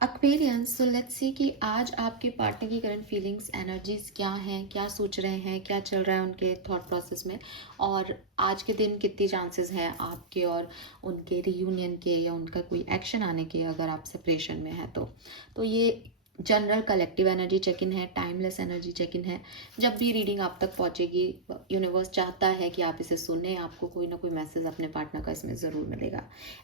Aquarians, so let's see कि आज आपके पार्टनर की करंट फीलिंग्स एनर्जीज क्या हैं, क्या सोच रहे हैं, क्या चल रहा है उनके थॉट प्रोसेस में। और आज के दिन कितनी चांसेस हैं आपके और उनके रियूनियन के या उनका कोई एक्शन आने के, अगर आप सेपरेशन में हैं तो ये general collective energy check in है, टाइमलेस एनर्जी चेक इन है। जब भी रीडिंग आप तक पहुंचेगी, यूनिवर्स चाहता है कि आप इसे सुने, आपको कोई ना कोई मैसेज अपने पार्टनर का इसमें ज़रूर मिलेगा।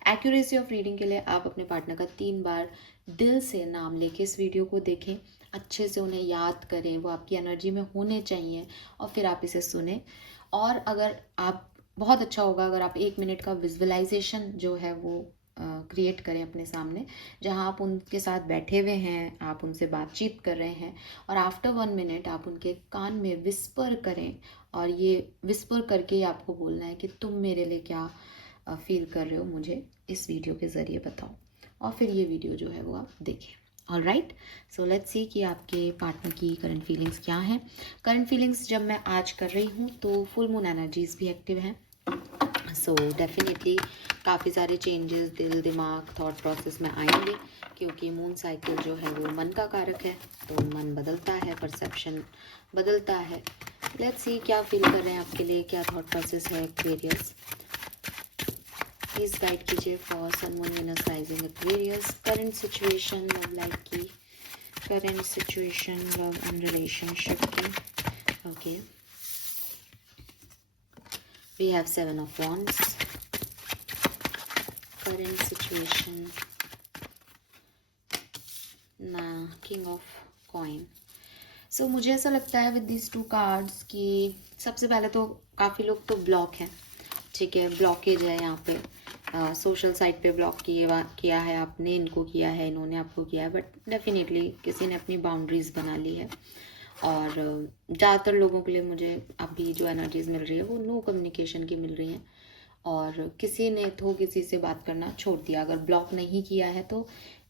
एक्यूरेसी ऑफ रीडिंग के लिए आप अपने पार्टनर का 3 बार दिल से नाम लेके इस वीडियो को देखें, अच्छे से उन्हें याद करें, वो आपकी एनर्जी में होने चाहिए और फिर आप इसे सुने। और अगर आप बहुत अच्छा होगा अगर आप 1 मिनट का विजुअलाइजेशन जो है वो क्रिएट करें अपने सामने, जहां आप उनके साथ बैठे हुए हैं, आप उनसे बातचीत कर रहे हैं और आफ्टर 1 मिनट आप उनके कान में विस्पर करें। और ये विस्पर करके ही आपको बोलना है कि तुम मेरे लिए क्या फील कर रहे हो, मुझे इस वीडियो के ज़रिए बताओ। और फिर ये वीडियो जो है वो आप देखें। All right, so let's see कि आपके पार्टनर की करंट फीलिंग्स क्या हैं। करंट फीलिंग्स जब मैं आज कर रही हूँ तो फुल मून एनर्जीज भी एक्टिव हैं। सो डेफिनेटली काफ़ी सारे चेंजेस दिल दिमाग थॉट प्रोसेस में आएंगे, क्योंकि मून साइकिल जो है वो मन का कारक है। तो मन बदलता है, परसेप्शन बदलता है। लेट्स सी क्या फील कर रहे हैं आपके लिए, क्या थॉट प्रोसेस है एक्वेरियस। प्लीज गाइड कीजिए for sun moon winners rising Aquarius. Current situation love life की, current situation love and relationship की। Okay, we have 7 of Wands. Current situation ना, किंग ऑफ कॉइन। सो मुझे ऐसा लगता है with this 2 cards कि सबसे पहले तो काफ़ी लोग तो ब्लॉक हैं, ठीक है, ब्लॉकेज है यहाँ पे। सोशल साइट पे ब्लॉक किया है आपने, इनको किया है, इन्होंने आपको किया है, बट डेफिनेटली किसी ने अपनी बाउंड्रीज बना ली है। और ज़्यादातर लोगों के लिए मुझे अभी जो एनर्जीज मिल रही है वो नो कम्युनिकेशन की मिल रही हैं। और किसी ने तो किसी से बात करना छोड़ दिया, अगर ब्लॉक नहीं किया है तो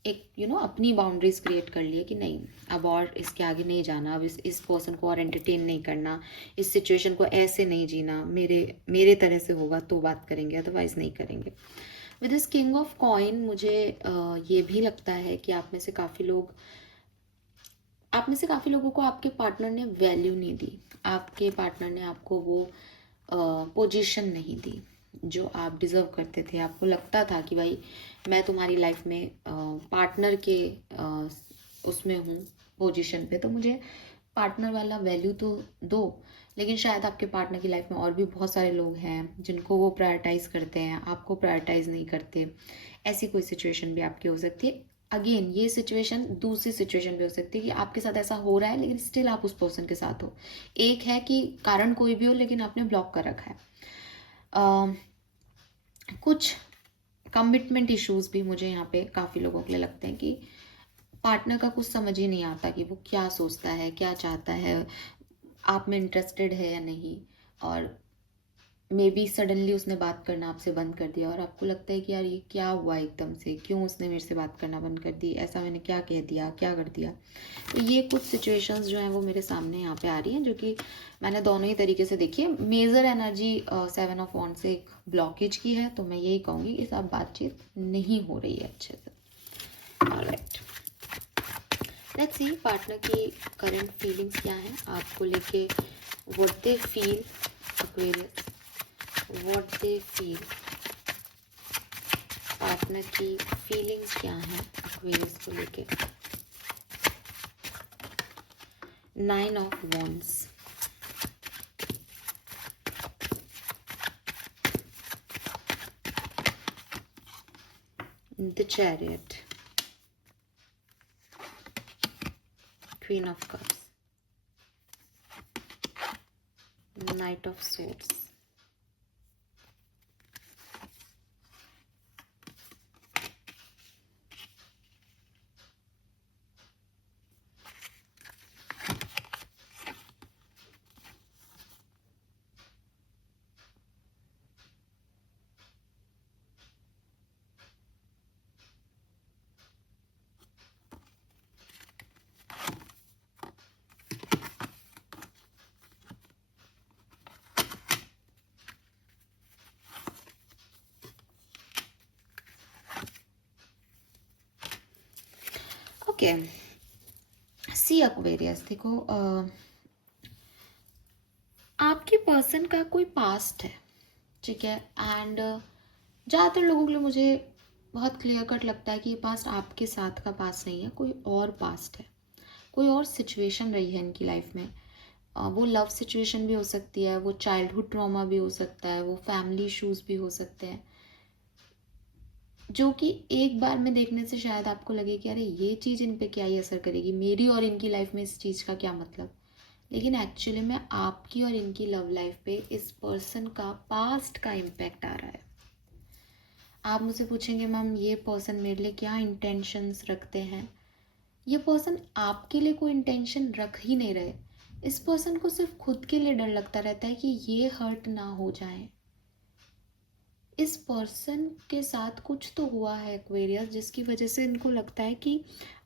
एक अपनी बाउंड्रीज क्रिएट कर लिए कि नहीं, अब और इसके आगे नहीं जाना, अब इस पर्सन को और एंटरटेन नहीं करना, इस सिचुएशन को ऐसे नहीं जीना, मेरे मेरे तरह से होगा तो बात करेंगे, अदरवाइज नहीं करेंगे। With this king of coin मुझे ये भी लगता है कि आप में से काफ़ी लोगों को आपके पार्टनर ने वैल्यू नहीं दी, आपके पार्टनर ने आपको वो पोजीशन नहीं दी जो आप डिज़र्व करते थे। आपको लगता था कि भाई मैं तुम्हारी लाइफ में पार्टनर के उसमें हूँ, पोजीशन पे, तो मुझे पार्टनर वाला वैल्यू तो दो। लेकिन शायद आपके पार्टनर की लाइफ में और भी बहुत सारे लोग हैं जिनको वो प्रायोरिटाइज़ करते हैं, आपको प्रायोरिटाइज़ नहीं करते। ऐसी कोई सिचुएशन भी आपकी हो सकती है। अगेन ये सिचुएशन दूसरी सिचुएशन भी हो सकती है कि आपके साथ ऐसा हो रहा है लेकिन स्टिल आप उस पर्सन के साथ हो। एक है कि कारण कोई भी हो लेकिन आपने ब्लॉक कर रखा है। कुछ कमिटमेंट इश्यूज भी मुझे यहाँ पे काफ़ी लोगों के लिए लगते हैं कि पार्टनर का कुछ समझ ही नहीं आता कि वो क्या सोचता है, क्या चाहता है, आप में इंटरेस्टेड है या नहीं। और मे बी सडनली उसने बात करना आपसे बंद कर दिया और आपको लगता है कि यार ये क्या हुआ, एकदम से क्यों उसने मेरे से बात करना बंद कर दी, ऐसा मैंने क्या कह दिया, क्या कर दिया। तो ये कुछ सिचुएशंस जो हैं वो मेरे सामने यहाँ पे आ रही हैं, जो कि मैंने दोनों ही तरीके से देखी है। मेजर एनर्जी 7 of Wands से एक ब्लॉकेज की है, तो मैं यही कहूँगी कि सब बातचीत नहीं हो रही है अच्छे से। ऑलराइट, लेट्स सी पार्टनर की करंट फीलिंग्स क्या हैं आपको लेके, what they feel Aquarius, what they feel. Partner की फीलिंग्स क्या हैं एक्वेरियस को लेके। 9 of Wands, the Chariot, Queen of Cups, Knight of Swords, okay, see Aquarius, देखो आपके पर्सन का कोई पास्ट है, ठीक है, एंड ज़्यादातर लोगों के लिए मुझे बहुत क्लियर कट लगता है कि ये पास्ट आपके साथ का पास्ट नहीं है, कोई और पास्ट है, कोई और सिचुएशन रही है इनकी लाइफ में। वो लव सिचुएशन भी हो सकती है, वो चाइल्डहुड ट्रॉमा भी हो सकता है, वो फैमिली इश्यूज भी हो सकते हैं, जो कि एक बार में देखने से शायद आपको लगे कि अरे ये चीज़ इन पे क्या ही असर करेगी, मेरी और इनकी लाइफ में इस चीज़ का क्या मतलब। लेकिन एक्चुअली में आपकी और इनकी लव लाइफ पे इस पर्सन का पास्ट का इम्पैक्ट आ रहा है। आप मुझसे पूछेंगे मैम ये पर्सन मेरे लिए क्या इंटेंशंस रखते हैं। ये पर्सन आपके लिए कोई इंटेंशन रख ही नहीं रहे। इस पर्सन को सिर्फ खुद के लिए डर लगता रहता है कि ये हर्ट ना हो जाए। इस पर्सन के साथ कुछ तो हुआ है एक्वेरियस, जिसकी वजह से इनको लगता है कि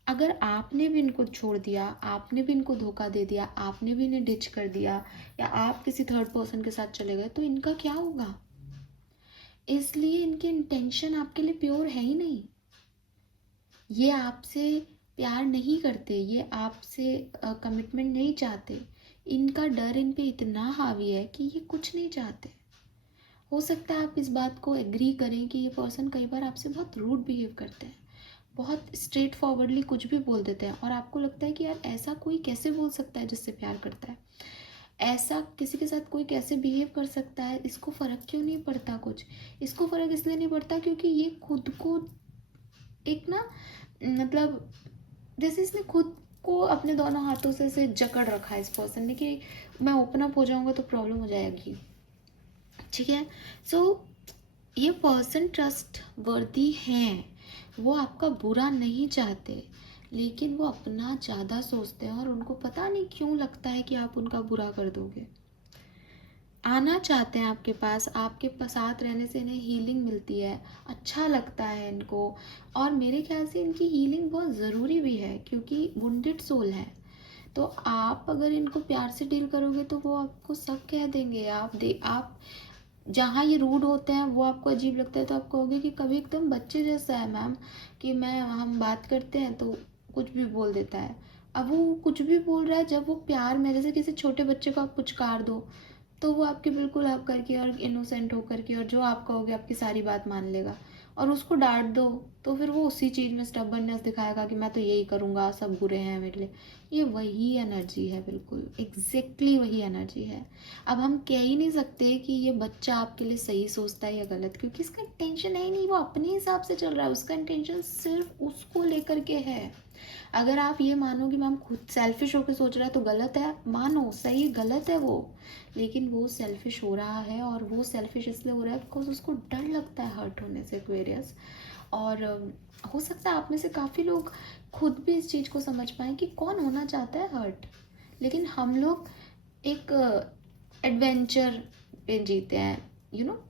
अगर आपने भी इनको छोड़ दिया, आपने भी इनको धोखा दे दिया, आपने भी इन्हें डिच कर दिया, या आप किसी थर्ड पर्सन के साथ चले गए, तो इनका क्या होगा। इसलिए इनकी इंटेंशन आपके लिए प्योर है ही नहीं। ये आपसे प्यार नहीं करते, ये आपसे कमिटमेंट नहीं चाहते। इनका डर इन पे इतना हावी है कि ये कुछ नहीं चाहते। हो सकता है आप इस बात को एग्री करें कि ये पर्सन कई बार आपसे बहुत रूड बिहेव करते हैं, बहुत स्ट्रेट फॉरवर्डली कुछ भी बोल देते हैं, और आपको लगता है कि यार ऐसा कोई कैसे बोल सकता है जिससे प्यार करता है, ऐसा किसी के साथ कोई कैसे बिहेव कर सकता है, इसको फ़र्क क्यों नहीं पड़ता कुछ। इसको फ़र्क इसलिए नहीं पड़ता क्योंकि ये खुद को एक ना, मतलब जैसे इसने खुद को अपने दोनों हाथों से ऐसे जकड़ रखा है इस पर्सन ने कि मैं ओपन अप हो जाऊंगा तो प्रॉब्लम हो जाएगी, ठीक है। सो ये पर्सन ट्रस्ट वर्दी हैं, वो आपका बुरा नहीं चाहते, लेकिन वो अपना ज़्यादा सोचते हैं और उनको पता नहीं क्यों लगता है कि आप उनका बुरा कर दोगे। आना चाहते हैं आपके पास, आपके साथ रहने से इन्हें हीलिंग मिलती है, अच्छा लगता है इनको, और मेरे ख्याल से इनकी हीलिंग बहुत ज़रूरी भी है क्योंकि वुंडेड सोल है। तो आप अगर इनको प्यार से डील करोगे तो वो आपको सब कह देंगे। आप जहाँ ये रूड होते हैं वो आपको अजीब लगता है तो आप कहोगे कि कभी एकदम बच्चे जैसा है मैम, कि हम बात करते हैं तो कुछ भी बोल देता है। अब वो कुछ भी बोल रहा है, जब वो प्यार में, जैसे किसी छोटे बच्चे को आप पुचकार दो तो वो आपके बिल्कुल आप करके और इनोसेंट होकर के और जो आप कहोगे आपकी सारी बात मान लेगा। और उसको डांट दो तो फिर वो उसी चीज़ में स्टबर्ननेस दिखाएगा कि मैं तो यही करूँगा, सब बुरे हैं मेरे लिए। ये वही एनर्जी है, बिल्कुल एग्जैक्टली वही एनर्जी है। अब हम कह ही नहीं सकते कि ये बच्चा आपके लिए सही सोचता है या गलत, क्योंकि इसका इंटेंशन है ही नहीं, वो अपने हिसाब से चल रहा है, उसका इंटेंशन सिर्फ उसको लेकर के है। अगर आप ये मानो कि मैम खुद सेल्फिश होकर सोच रहा है तो गलत है, मानो सही, गलत है वो, लेकिन वो सेल्फिश हो रहा है, और वो सेल्फिश इसलिए हो रहा है बिकॉज उसको डर लगता है हर्ट होने से, एक्वेरियस। और हो सकता है आप में से काफ़ी लोग खुद भी इस चीज़ को समझ पाएँ कि कौन होना चाहता है हर्ट, लेकिन हम लोग एक एडवेंचर पे जीते हैं,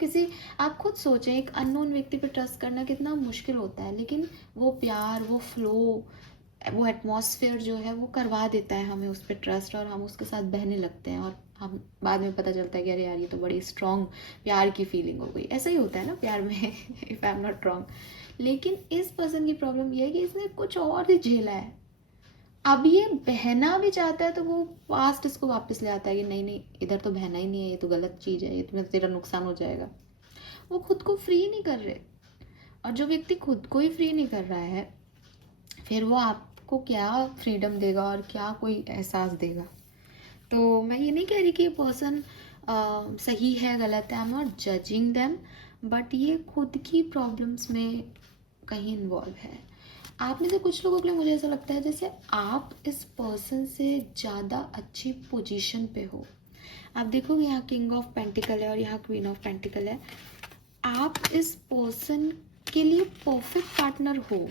किसी, आप खुद सोचें एक अननोन व्यक्ति पे ट्रस्ट करना कितना मुश्किल होता है, लेकिन वो प्यार, वो फ्लो, वो एटमॉस्फेयर जो है वो करवा देता है हमें उस पर ट्रस्ट, और हम उसके साथ बहने लगते हैं, और हम बाद में पता चलता है कि अरे यार ये तो बड़ी स्ट्रॉन्ग प्यार की फीलिंग हो गई। ऐसा ही होता है ना प्यार में if I am not wrong. लेकिन इस पर्सन की प्रॉब्लम ये है कि इसने कुछ और ही झेला है। अब ये बहना भी चाहता है तो वो पास्ट इसको वापस ले आता है कि नहीं नहीं, इधर तो बहना ही नहीं है, ये तो गलत चीज़ है, ये तुम्हें, तेरा नुकसान हो जाएगा। वो खुद को फ्री नहीं कर रहे, और जो व्यक्ति खुद को ही फ्री नहीं कर रहा है फिर वो आपको क्या फ्रीडम देगा और क्या कोई एहसास देगा। तो मैं ये नहीं कह रही कि ये पर्सन सही है गलत है, I am not judging them, but ये खुद की प्रॉब्लम्स में कहीं इन्वॉल्व है। आप में से कुछ लोगों के लिए मुझे ऐसा लगता है जैसे आप इस पर्सन से ज़्यादा अच्छी पोजीशन पे हो। आप देखोगे यहाँ किंग ऑफ पेंटिकल है और यहाँ क्वीन ऑफ पेंटिकल है। आप इस पर्सन के लिए परफेक्ट पार्टनर हो,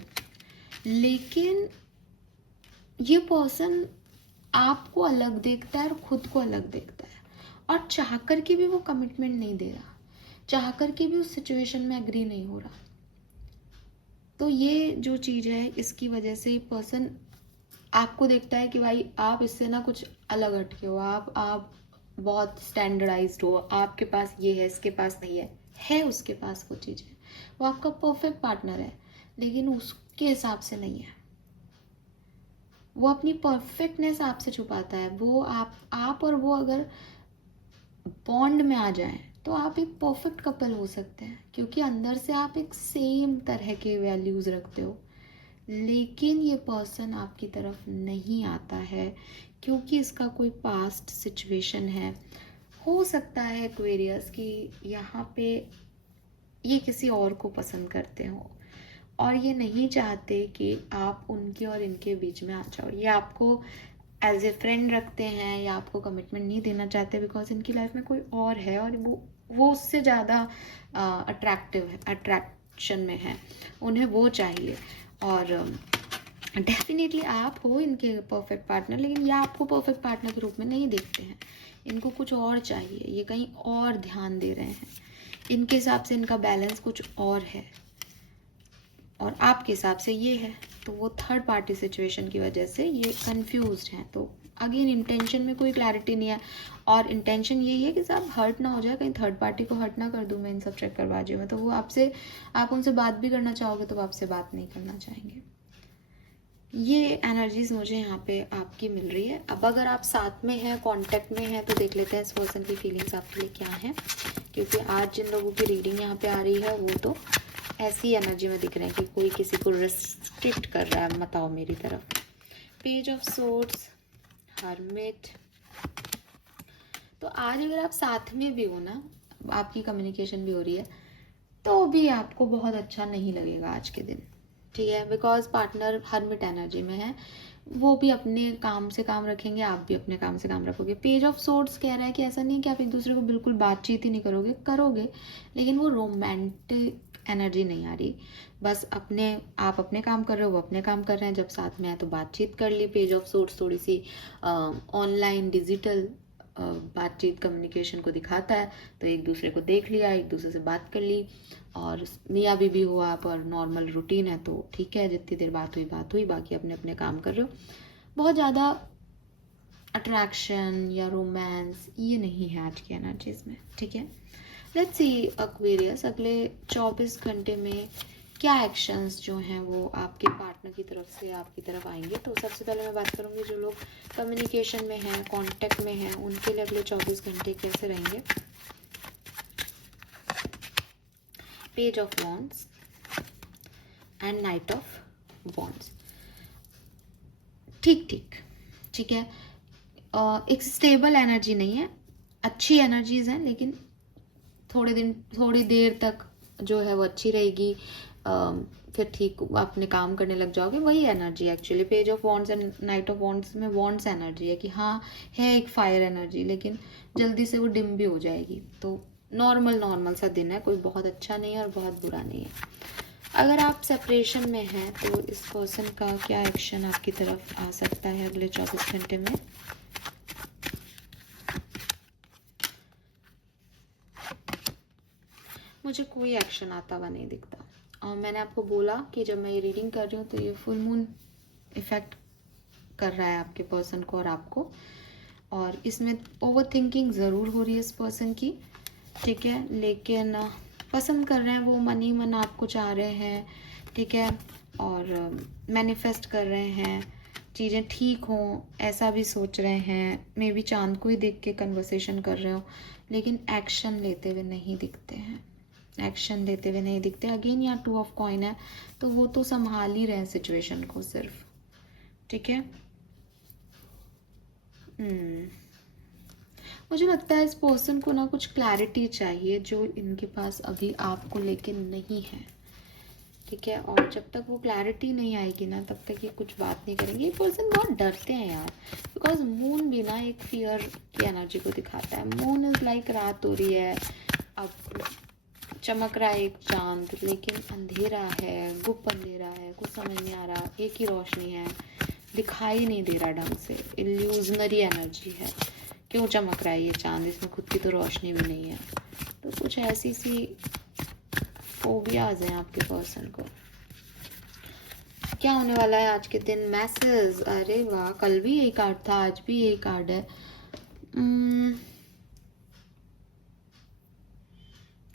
लेकिन ये पर्सन आपको अलग देखता है और खुद को अलग देखता है, और चाह कर के भी वो कमिटमेंट नहीं दे रहा, चाह कर के भी उस सिचुएशन में एग्री नहीं हो रहा। तो ये जो चीज़ है इसकी वजह से पर्सन आपको देखता है कि भाई आप इससे ना कुछ अलग हटके हो, आप बहुत स्टैंडर्डाइज्ड हो, आपके पास ये है, इसके पास नहीं है उसके पास वो चीज़ें, वो आपका परफेक्ट पार्टनर है, लेकिन उसके हिसाब से नहीं है। वो अपनी परफेक्टनेस आपसे छुपाता है। वो आप और वो अगर बॉन्ड में आ जाएं तो आप एक परफेक्ट कपल हो सकते हैं, क्योंकि अंदर से आप एक सेम तरह के वैल्यूज़ रखते हो। लेकिन ये पर्सन आपकी तरफ नहीं आता है क्योंकि इसका कोई पास्ट सिचुएशन है। हो सकता है एक्वेरियस कि यहाँ पे ये किसी और को पसंद करते हो और ये नहीं चाहते कि आप उनके और इनके बीच में आ जाओ। ये आपको एज ए फ्रेंड रखते हैं या आपको कमिटमेंट नहीं देना चाहते बिकॉज इनकी लाइफ में कोई और है और वो उससे ज़्यादा अट्रैक्टिव है, अट्रैक्शन में है, उन्हें वो चाहिए। और डेफिनेटली आप हो इनके परफेक्ट पार्टनर, लेकिन ये आपको परफेक्ट पार्टनर के रूप में नहीं देखते हैं। इनको कुछ और चाहिए, ये कहीं और ध्यान दे रहे हैं। इनके हिसाब से इनका बैलेंस कुछ और है और आपके हिसाब से ये है। तो वो थर्ड पार्टी सिचुएशन की वजह से ये कंफ्यूज्ड हैं। तो अगेन इंटेंशन में कोई क्लैरिटी नहीं है और इंटेंशन यही है कि साहब हर्ट ना हो जाए, कहीं थर्ड पार्टी को हर्ट ना कर दूँ मैं इन सब चक्करबाजियों में। तो वो आपसे, आप उनसे बात भी करना चाहोगे तो वो आपसे बात नहीं करना चाहेंगे। ये एनर्जीज मुझे यहाँ पे आपकी मिल रही है। अब अगर आप साथ में हैं, कांटेक्ट में हैं, तो देख लेते हैं इस पर्सन की फीलिंग्स आपके लिए क्या हैं, क्योंकि आज जिन लोगों की रीडिंग यहाँ पे आ रही है वो तो ऐसी एनर्जी में दिख रहे हैं कि कोई किसी को रिस्ट्रिक्ट कर रहा है, मत आओ मेरी तरफ। Page of swords, hermit. तो आज अगर आप साथ में भी हो ना, आपकी कम्युनिकेशन भी हो रही है, तो भी आपको बहुत अच्छा नहीं लगेगा आज के दिन, ठीक है, बिकॉज पार्टनर हर्मिट एनर्जी में है। वो भी अपने काम से काम रखेंगे, आप भी अपने काम से काम रखोगे। पेज ऑफ सोर्ड्स कह रहा है कि ऐसा नहीं कि आप एक दूसरे को बिल्कुल बातचीत ही नहीं करोगे, करोगे, लेकिन वो रोमांटिक एनर्जी नहीं आ रही। बस आप अपने काम कर रहे हो, वो अपने काम कर रहे हैं, जब साथ में है तो बातचीत कर ली। पेज ऑफ सोर्ड्स थोड़ी सी ऑनलाइन डिजिटल बातचीत कम्युनिकेशन को दिखाता है। तो एक दूसरे को देख लिया, एक दूसरे से बात कर ली, और मियाँ बीबी हो आप और नॉर्मल रूटीन है तो ठीक है, जितनी देर बात हुई, बाकी अपने अपने काम कर रहे हो। बहुत ज़्यादा अट्रैक्शन या रोमांस ये नहीं है आज की एनर्जीज में, ठीक है। लेट्स सी एक्वेरियस, अगले 24 घंटे में क्या एक्शंस जो हैं वो आपके पार्टनर की तरफ से आपकी तरफ आएंगे। तो सबसे पहले मैं बात करूँगी जो लोग कम्युनिकेशन में हैं, कांटेक्ट में हैं, उनके लिए अगले 24 घंटे कैसे रहेंगे। Page of wands and night of wands. ठीक है। एक स्टेबल एनर्जी नहीं है, अच्छी एनर्जीज हैं, लेकिन थोड़ी देर तक जो है वो अच्छी रहेगी, फिर ठीक अपने काम करने लग जाओगे, वही energy actually. Page of wands and night of wands में वॉन्ड्स एनर्जी है कि हाँ है एक फायर एनर्जी, लेकिन जल्दी से वो डिम भी हो जाएगी। तो नॉर्मल सा दिन है, कोई बहुत अच्छा नहीं है और बहुत बुरा नहीं है। अगर आप सेपरेशन में हैं तो इस पर्सन का क्या एक्शन आपकी तरफ आ सकता है अगले 24 घंटे में। मुझे कोई एक्शन आता हुआ नहीं दिखता। और मैंने आपको बोला कि जब मैं ये रीडिंग कर रही हूँ तो ये फुल मून इफेक्ट कर रहा है आपके पर्सन को और आपको, और इसमें ओवर थिंकिंग ज़रूर हो रही है इस पर्सन की, ठीक है, लेकिन पसंद कर रहे हैं वो, मन ही मन आपको चाह रहे हैं, ठीक है, और मैनिफेस्ट कर रहे हैं चीज़ें ठीक हों, ऐसा भी सोच रहे हैं। मे बी चांद को ही देख के कन्वर्सेशन कर रहे हो, लेकिन एक्शन लेते हुए नहीं दिखते हैं, एक्शन लेते हुए नहीं दिखते। अगेन यहाँ 2 ऑफ कॉइन है, तो वो तो संभाल ही रहे हैं सिचुएशन को सिर्फ, ठीक है। मुझे लगता है इस पर्सन को ना कुछ क्लैरिटी चाहिए जो इनके पास अभी आपको लेके नहीं है, ठीक है। और जब तक वो क्लैरिटी नहीं आएगी ना तब तक ये कुछ बात नहीं करेंगे। ये पर्सन बहुत डरते हैं यार, बिकॉज मून भी ना एक फियर की एनर्जी को दिखाता है। मून इज लाइक रात हो रही है, अब चमक रहा है एक चांद, लेकिन अंधेरा है, गुप्त अंधेरा है, कुछ समझ नहीं आ रहा, एक ही रोशनी है, दिखाई नहीं दे रहा ढंग से, इल्यूजनरी एनर्जी है। क्यों चमक रहा है ये चांद, इसमें खुद की तो रोशनी भी नहीं है। तो कुछ ऐसी सी फोबियाज हैं आपके पर्सन को। क्या होने वाला है आज के दिन। मैसेज, अरे वाह, कल भी यही कार्ड था, आज भी यही कार्ड है।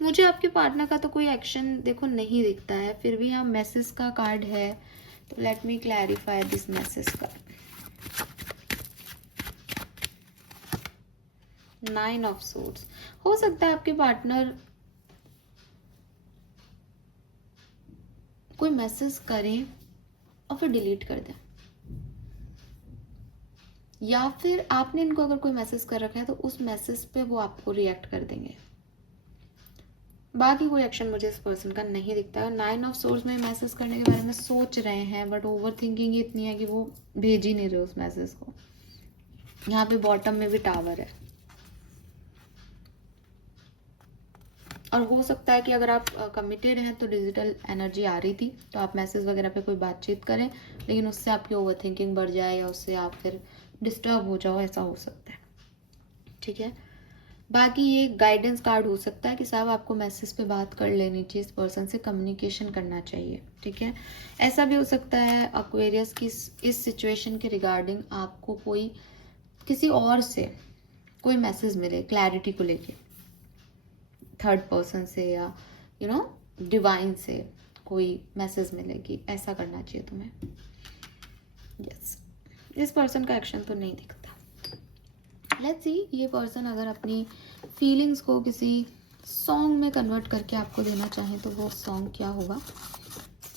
मुझे आपके पार्टनर का तो कोई एक्शन देखो नहीं दिखता है, फिर भी यहाँ मैसेज का कार्ड है, तो let me clarify this message का। 9 ऑफ सोर्ड्स। हो सकता है आपके पार्टनर कोई मैसेज करें और फिर डिलीट कर दें, या फिर आपने इनको अगर कोई मैसेज कर रखा है तो उस मैसेज पे वो आपको रिएक्ट कर देंगे। बाकी कोई एक्शन मुझे इस पर्सन का नहीं दिखता है। 9 ऑफ सोर्स में मैसेज करने के बारे में सोच रहे हैं, बट ओवर थिंकिंग ही इतनी है कि वो भेज ही नहीं रहे उस मैसेज को। यहाँ पे बॉटम में भी टावर है, और हो सकता है कि अगर आप कमिटेड हैं तो डिजिटल एनर्जी आ रही थी तो आप मैसेज वगैरह पे कोई बातचीत करें, लेकिन उससे आपकी ओवर थिंकिंग बढ़ जाए या उससे आप फिर डिस्टर्ब हो जाओ, ऐसा हो सकता है। ठीक है, बाकी ये गाइडेंस कार्ड हो सकता है कि साहब आपको मैसेज पे बात कर लेनी चाहिए, इस पर्सन से कम्युनिकेशन करना चाहिए। ठीक है, ऐसा भी हो सकता है एक्वेरियस की इस सिचुएशन के रिगार्डिंग आपको कोई किसी और से कोई मैसेज मिले क्लैरिटी को लेके, थर्ड पर्सन से या डिवाइन से कोई मैसेज मिले कि ऐसा करना चाहिए तुम्हें। यस, इस पर्सन का एक्शन तो नहीं दिखता। लेट्स सी ये पर्सन अगर अपनी फीलिंग्स को किसी सॉन्ग में कन्वर्ट करके आपको देना चाहे तो वो सॉन्ग क्या होगा।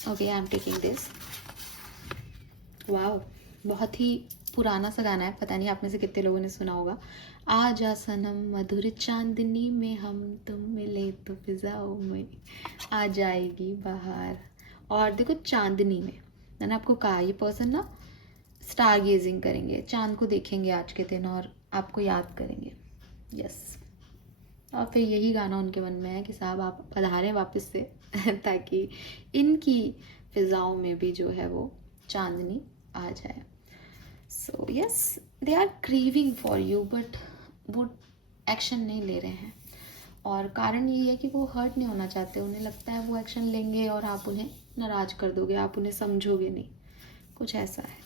Okay, I am taking this. Wow, बहुत ही पुराना सा गाना है, पता नहीं आप में से कितने लोगों ने सुना होगा। आजा सनम मधुर चांदनी में हम तुम मिले तो फिजाओं में आ जाएगी बाहर। और देखो चांदनी में, मैंने आपको कहा ये पर्सन ना स्टार गेजिंग करेंगे, चांद को देखेंगे आज के दिन और आपको याद करेंगे। यस, और फिर यही गाना उनके मन में है कि साहब आप पधारें वापस से ताकि इनकी फिजाओं में भी जो है वो चांदनी आ जाए। So yes, they are craving for you, but वो एक्शन नहीं ले रहे हैं, और कारण ये है कि वो हर्ट नहीं होना चाहते। उन्हें लगता है वो एक्शन लेंगे और आप उन्हें नाराज कर दोगे, आप उन्हें समझोगे नहीं, कुछ ऐसा है।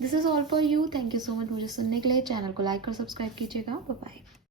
This is all for you. Thank you so much मुझे सुनने के लिए। चैनल को लाइक और सब्सक्राइब कीजिएगा। Bye bye.